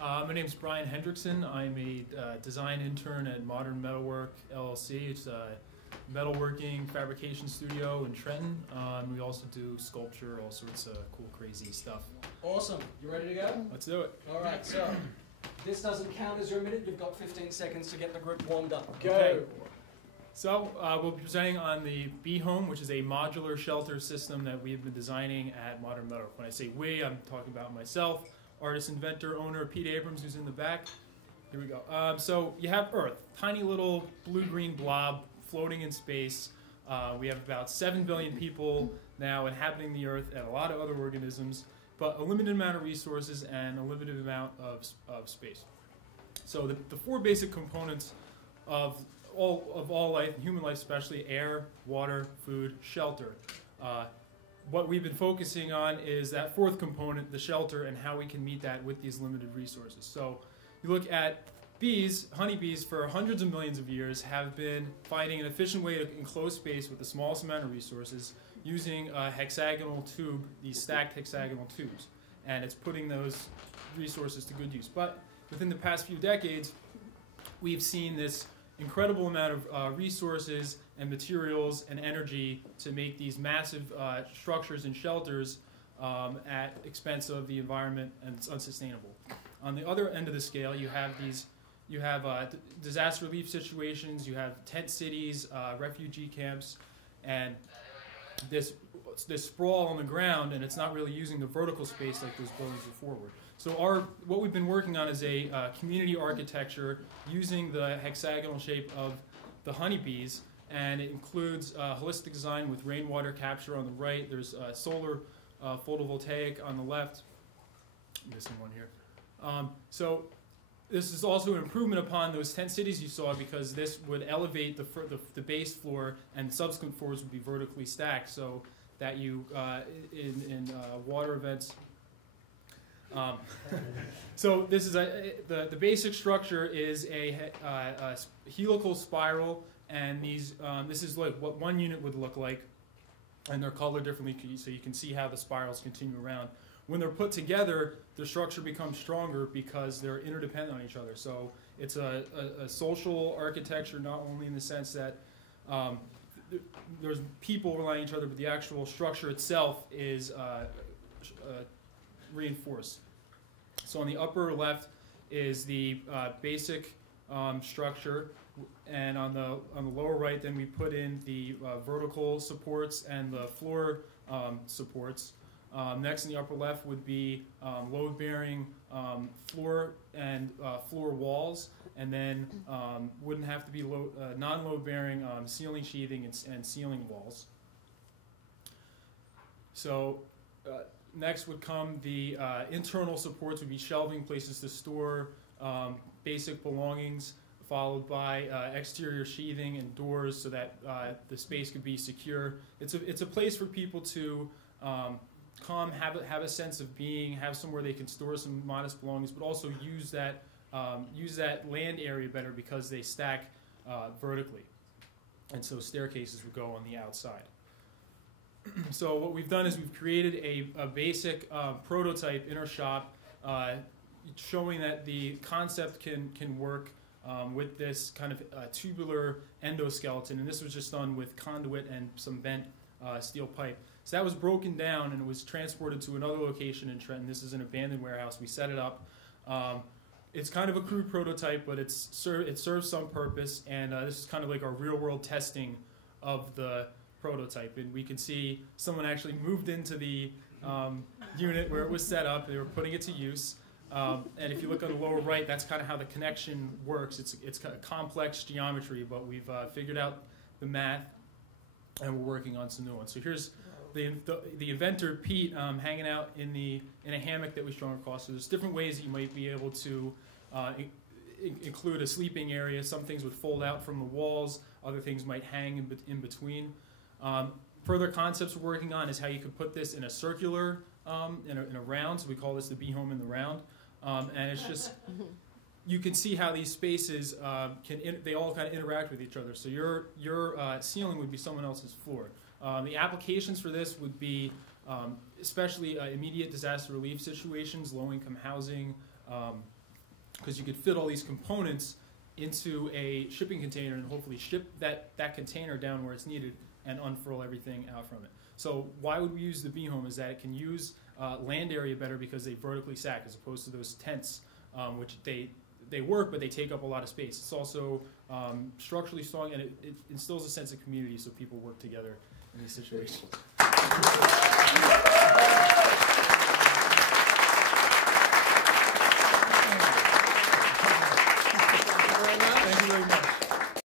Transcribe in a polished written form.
My name is Bryan Hendrickson. I'm a design intern at Modern Metalwork LLC. It's a metalworking fabrication studio in Trenton. We also do sculpture, all sorts of cool, crazy stuff. Awesome. You ready to go? Let's do it. All right, so this doesn't count as your minute. You've got 15 seconds to get the group warmed up. Go. Okay. So we'll be presenting on the B-Home, which is a modular shelter system that we've been designing at Modern Metalwork. When I say we, I'm talking about myself, artist, inventor, owner, Pete Abrams, who's in the back. Here we go. So you have Earth, tiny little blue-green blob floating in space. We have about 7 billion people now inhabiting the Earth and a lot of other organisms, but a limited amount of resources and a limited amount of space. So the four basic components of all life, human life especially: air, water, food, shelter. What we've been focusing on is that fourth component, the shelter, and how we can meet that with these limited resources. So you look at bees, honeybees, for hundreds of millions of years have been finding an efficient way to enclose space with the smallest amount of resources using a hexagonal tube, these stacked hexagonal tubes. And it's putting those resources to good use. But within the past few decades, we've seen this incredible amount of resources and materials and energy to make these massive structures and shelters at expense of the environment, and it's unsustainable. On the other end of the scale, you have disaster relief situations, you have tent cities, refugee camps, and this sprawl on the ground, and it's not really using the vertical space like those buildings are forward. So what we've been working on is a community architecture using the hexagonal shape of the honeybees, and it includes holistic design with rainwater capture on the right. There's solar photovoltaic on the left. I'm missing one here. So this is also an improvement upon those tent cities you saw, because this would elevate the base floor, and subsequent floors would be vertically stacked, so that you in water events. So this is the basic structure is a helical spiral, and this is like what one unit would look like, and they're colored differently so you can see how the spirals continue around. When they're put together, the structure becomes stronger because they're interdependent on each other. So it's a social architecture, not only in the sense that there's people relying on each other, but the actual structure itself is reinforced. So on the upper left is the basic structure, and on the lower right, then we put in the vertical supports and the floor supports. Next in the upper left would be load-bearing floor and floor walls, and then wouldn't have to be non-load-bearing ceiling sheathing and ceiling walls. So next would come the internal supports, would be shelving, places to store basic belongings, followed by exterior sheathing and doors so that the space could be secure. It's a place for people to come, have a sense of being, have somewhere they can store some modest belongings, but also use that land area better because they stack vertically, and so staircases would go on the outside. So what we've done is we've created a basic prototype in our shop, showing that the concept can work with this kind of tubular endoskeleton, and this was just done with conduit and some bent steel pipe. So that was broken down and it was transported to another location in Trenton. This is an abandoned warehouse. We set it up. It's kind of a crude prototype, but it serves some purpose, and this is kind of like our real-world testing of the prototype. And we can see someone actually moved into the unit where it was set up. They were putting it to use. And if you look on the lower right, that's kind of how the connection works. It's kind of complex geometry, but we've figured out the math, and we're working on some new ones. So here's the inventor, Pete, hanging out in a hammock that we strung across. So there's different ways that you might be able to include a sleeping area. Some things would fold out from the walls. Other things might hang in between. Further concepts we're working on is how you could put this in a circular, in a round. So we call this the B-Home in the round. And it's just, you can see how these spaces they all kind of interact with each other. So your ceiling would be someone else's floor. The applications for this would be especially immediate disaster relief situations, low-income housing, because you could fit all these components into a shipping container and hopefully ship that container down where it's needed and unfurl everything out from it. So why would we use the beam home is that it can use land area better because they vertically stack as opposed to those tents, which they work, but they take up a lot of space. It's also structurally strong, and it instills a sense of community so people work together in these situations.